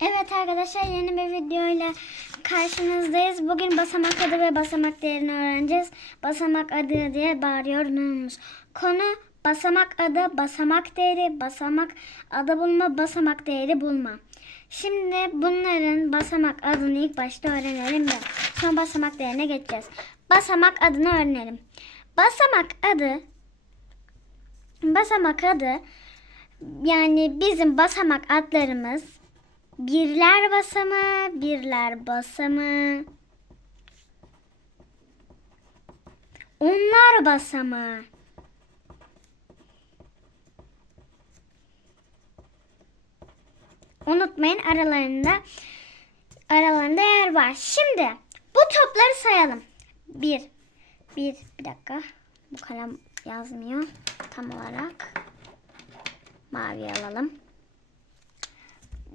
Evet arkadaşlar yeni bir videoyla karşınızdayız. Bugün basamak adı ve basamak değerini öğreneceğiz. Basamak adı diye bağırıyoruz. Konu basamak adı, basamak değeri, basamak adı bulma, basamak değeri bulma. Şimdi bunların basamak adını ilk başta öğrenelim de sonra basamak değerine geçeceğiz. Basamak adını öğrenelim. Basamak adı basamak adı yani bizim basamak adlarımız birler basamağı, birler basamağı, onlar basamağı. Unutmayın aralarında aralarında yer var. Şimdi bu topları sayalım. Bir, bir, bir dakika. Bu kalem yazmıyor tam olarak. Mavi alalım.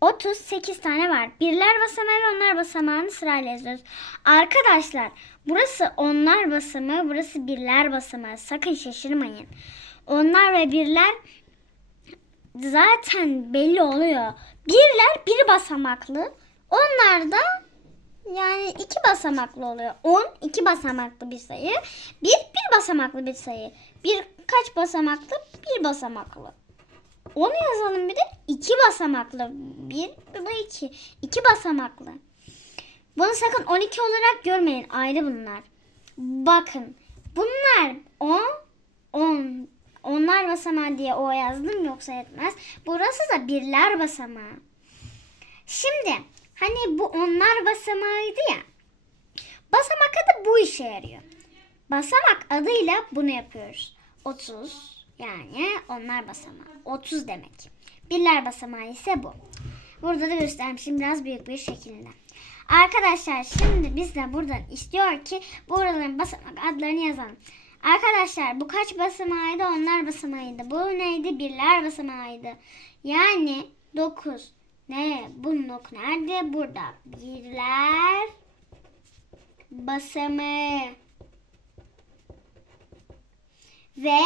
38 tane var. Birler basamağı ve onlar basamağını sırayla yazıyoruz. Arkadaşlar burası onlar basamağı, burası birler basamağı. Sakın şaşırmayın. Onlar ve birler zaten belli oluyor. Birler bir basamaklı. Onlar da yani iki basamaklı oluyor. 10 iki basamaklı bir sayı. Bir bir basamaklı bir sayı. Bir kaç basamaklı? Bir basamaklı. Onu yazalım bir de iki basamaklı. Bir, bu da iki. İki basamaklı. Bunu sakın 12 olarak görmeyin. Ayrı bunlar. Bakın. Bunlar 10, 10. Onlar basamağı diye o yazdım yoksa etmez. Burası da birler basamağı. Şimdi hani bu onlar basamağıydı ya. Basamak adı bu işe yarıyor. Basamak adıyla bunu yapıyoruz. 30 yani onlar basamağı. 30 demek. Birler basamağı ise bu. Burada da göstermişim biraz büyük bir şekilde. Arkadaşlar şimdi bizden buradan istiyor ki buraların basamak adlarını yazalım. Arkadaşlar bu kaç basamağıydı? Onlar basamağıydı. Bu neydi? Birler basamağıydı. Yani 9. Ne? Bu nok nerede? Burada. Birler basamağı. Ve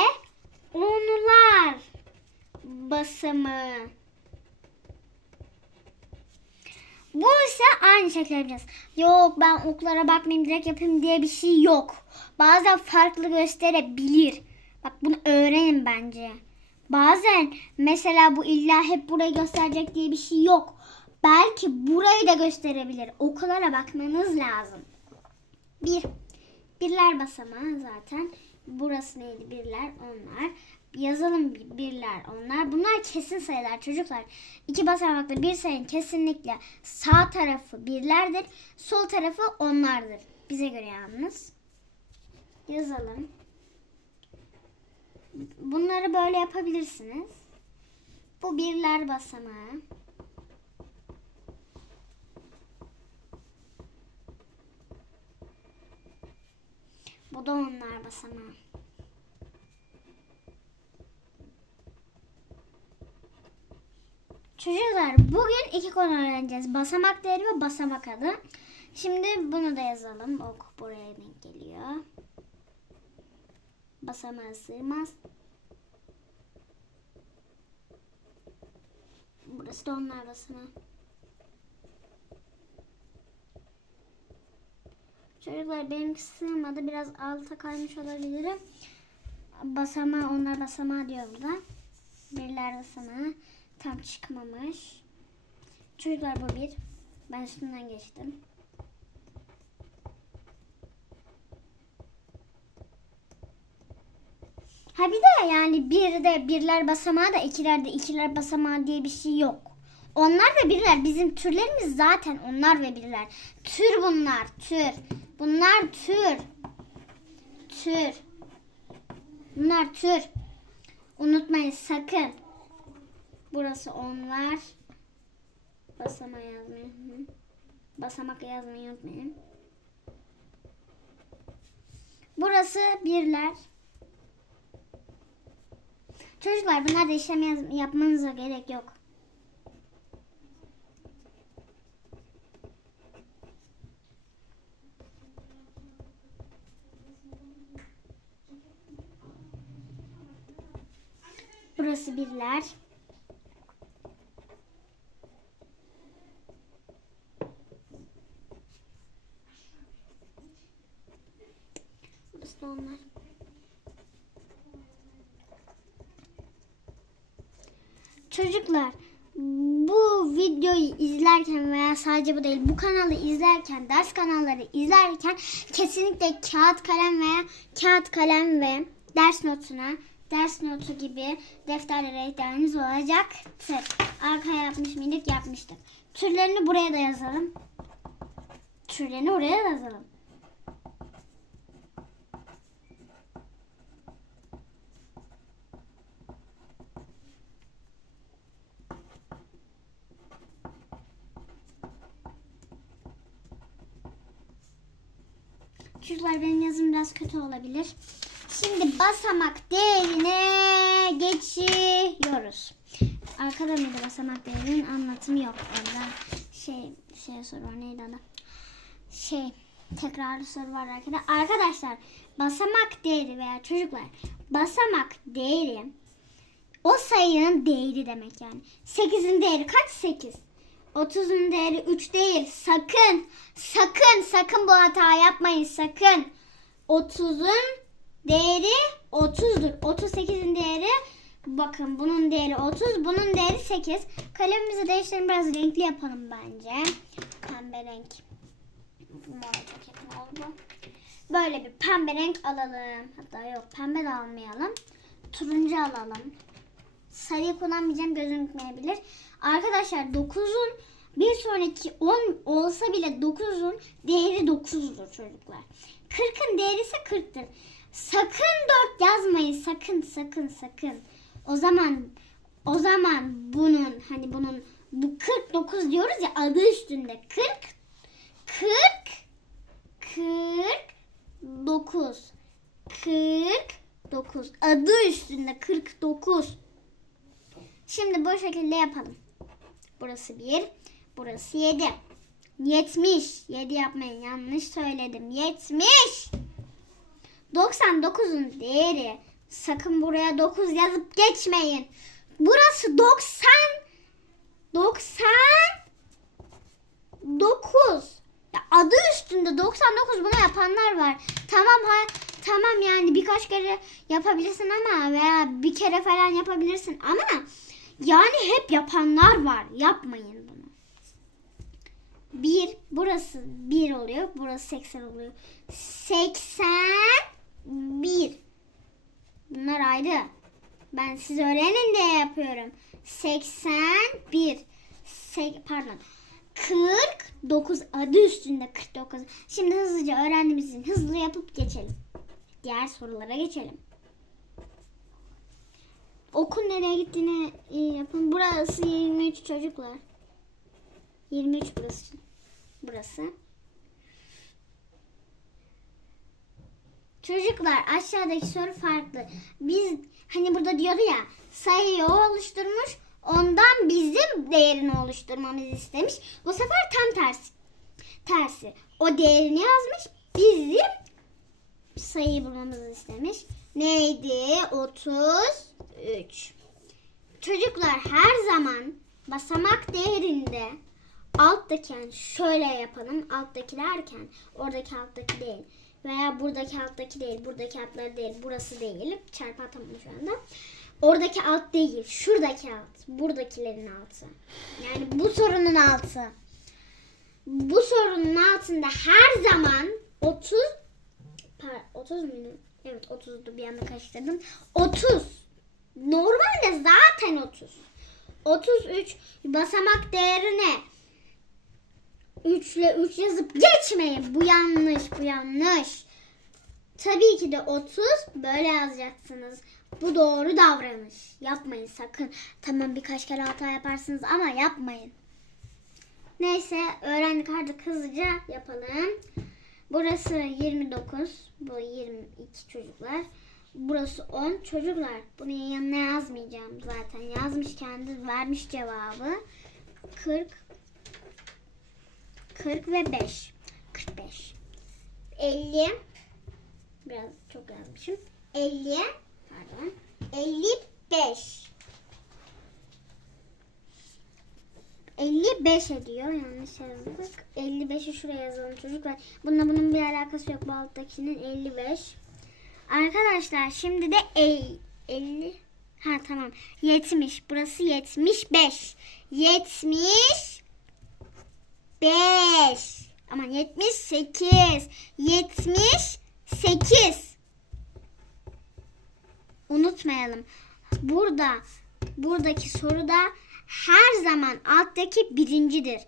onlar basamağı. Bu ise aynı şekilde yapacağız. Yok ben oklara bakmayayım direkt yapayım diye bir şey yok. Bazen farklı gösterebilir. Bak bunu öğrenin bence. Bazen mesela bu illa hep burayı gösterecek diye bir şey yok. Belki burayı da gösterebilir. Okullara bakmanız lazım. Bir. Birler basamağı zaten. Burası neydi? Birler, onlar. Yazalım bir- birler, onlar. Bunlar kesin sayılar çocuklar. İki basamaklı bir sayının kesinlikle sağ tarafı birlerdir. Sol tarafı onlardır. Bize göre yalnız. Yazalım. Bunları böyle yapabilirsiniz. Bu birler basamağı. Bu da onlar basamağı. Çocuklar bugün iki konu öğreneceğiz. Basamak değeri ve basamak adı. Şimdi bunu da yazalım. Ok buraya denk geliyor. Basamağa sığmaz. Burası da onlar basamağı. Çocuklar benimki sığmadı. Biraz alta kaymış olabilirim. Basamağı onlar basamağı diyor burada. Birler basamağı. Tam çıkmamış. Çocuklar bu bir. Ben üstünden geçtim. Ha bir de yani bir de birler basamağı da ikiler de ikiler basamağı diye bir şey yok. Onlar ve birler bizim türlerimiz zaten onlar ve birler. Tür bunlar tür. Bunlar tür. Tür. Bunlar tür. Unutmayın sakın. Burası onlar. Basama yazmayı unutmayın. Basamak yazmayı unutmayın. Burası birler. Çocuklar bunlarda işlem yaz- yapmanıza gerek yok. Burası birler. Burası da onlar. Çocuklar bu videoyu izlerken veya sadece bu değil bu kanalı izlerken ders kanalları izlerken kesinlikle kağıt kalem veya kağıt kalem ve ders notuna ders notu gibi defterlere ihtiyacınız olacaktır. Arkaya yapmış mıydık? Yapmıştık. Türlerini buraya da yazalım. Türlerini oraya da yazalım. Çocuklar benim yazım biraz kötü olabilir. Şimdi basamak değerine geçiyoruz. Arkada mıydı basamak değerinin anlatımı yok. Orada şey şey soru var neydi adı? Şey tekrarlı soru var arkada. Arkadaşlar basamak değeri veya çocuklar basamak değeri o sayının değeri demek yani. 8'in değeri kaç? 8. 30'un değeri 3 değil. Sakın, sakın, sakın bu hata yapmayın sakın. 30'un değeri 30'dur. 38'in değeri bakın bunun değeri 30, bunun değeri 8. Kalemimizi değiştirelim biraz renkli yapalım bence. Pembe renk. Böyle bir pembe renk alalım. Hatta yok pembe de almayalım. Turuncu alalım. Sarıyı kullanmayacağım gözükmeyebilir. Arkadaşlar 9'un bir sonraki 10 olsa bile 9'un değeri 9'dur çocuklar. 40'ın değeri ise 40'tır. Sakın 4 yazmayın sakın sakın sakın. O zaman o zaman bunun hani bunun bu 49 diyoruz ya adı üstünde 40 40 49 49 adı üstünde 49 Şimdi bu şekilde yapalım. Burası 1, burası 7. 70. 7 yapmayın yanlış söyledim. 70. 99'un değeri sakın buraya 9 yazıp geçmeyin. Burası 90. 90 9. Ya adı üstünde 99 bunu yapanlar var. Tamam ha tamam yani birkaç kere yapabilirsin ama veya bir kere falan yapabilirsin ama yani hep yapanlar var. Yapmayın bunu. 1 burası 1 oluyor. Burası 80 oluyor. 81 Bunlar ayrı. Ben siz öğrenin diye yapıyorum. 81 Sek, pardon. 49 adı üstünde 49. Şimdi hızlıca öğrendiğimiz için hızlı yapıp geçelim. Diğer sorulara geçelim. Okun nereye gittiğini iyi yapın. Burası 23 çocuklar. 23 burası. Burası. Çocuklar aşağıdaki soru farklı. Biz hani burada diyordu ya sayıyı o oluşturmuş ondan bizim değerini oluşturmamızı istemiş. Bu sefer tam tersi. Tersi. O değerini yazmış bizim sayıyı bulmamızı istemiş. Neydi? 33. Çocuklar her zaman basamak değerinde alttaki yani şöyle yapalım. Alttaki derken oradaki alttaki değil. Veya buradaki alttaki değil. Buradaki altları değil. Burası değil. Çarpı atamam şu anda. Oradaki alt değil. Şuradaki alt. Buradakilerin altı. Yani bu sorunun altı. Bu sorunun altında her zaman 30 Par 30 muydu? Evet 30'du bir anda karıştırdım. 30. Normalde zaten 30. 33 basamak değeri ne? 3 ile 3 yazıp geçmeyin. Bu yanlış, bu yanlış. Tabii ki de 30 böyle yazacaksınız. Bu doğru davranış. Yapmayın sakın. Tamam birkaç kere hata yaparsınız ama yapmayın. Neyse öğrendik artık hızlıca yapalım. Burası 29. Bu 22 çocuklar. Burası 10 çocuklar. Bunun yanına yazmayacağım zaten. Yazmış kendi vermiş cevabı. 40 40 ve 5. 45. 50 Biraz çok yazmışım. 50 pardon. 55 55 ediyor. Yanlış yazdık. 55'i şuraya yazalım çocuklar. Bununla bunun bir alakası yok. Bu alttakinin 55. Arkadaşlar şimdi de el- 50 Ha tamam. 70. Burası 75. 75. Aman 78. 78. Unutmayalım. Burada buradaki soruda her zaman alttaki birincidir.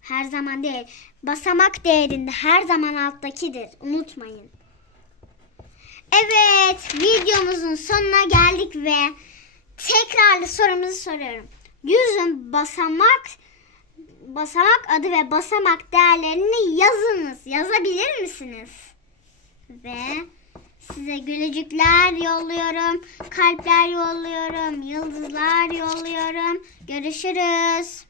Her zaman değil. Basamak değerinde her zaman alttakidir. Unutmayın. Evet, videomuzun sonuna geldik ve tekrarlı sorumuzu soruyorum. Yüzün basamak basamak adı ve basamak değerlerini yazınız. Yazabilir misiniz? Ve size gülücükler yolluyorum, kalpler yolluyorum, yıldızlar yolluyorum. Görüşürüz.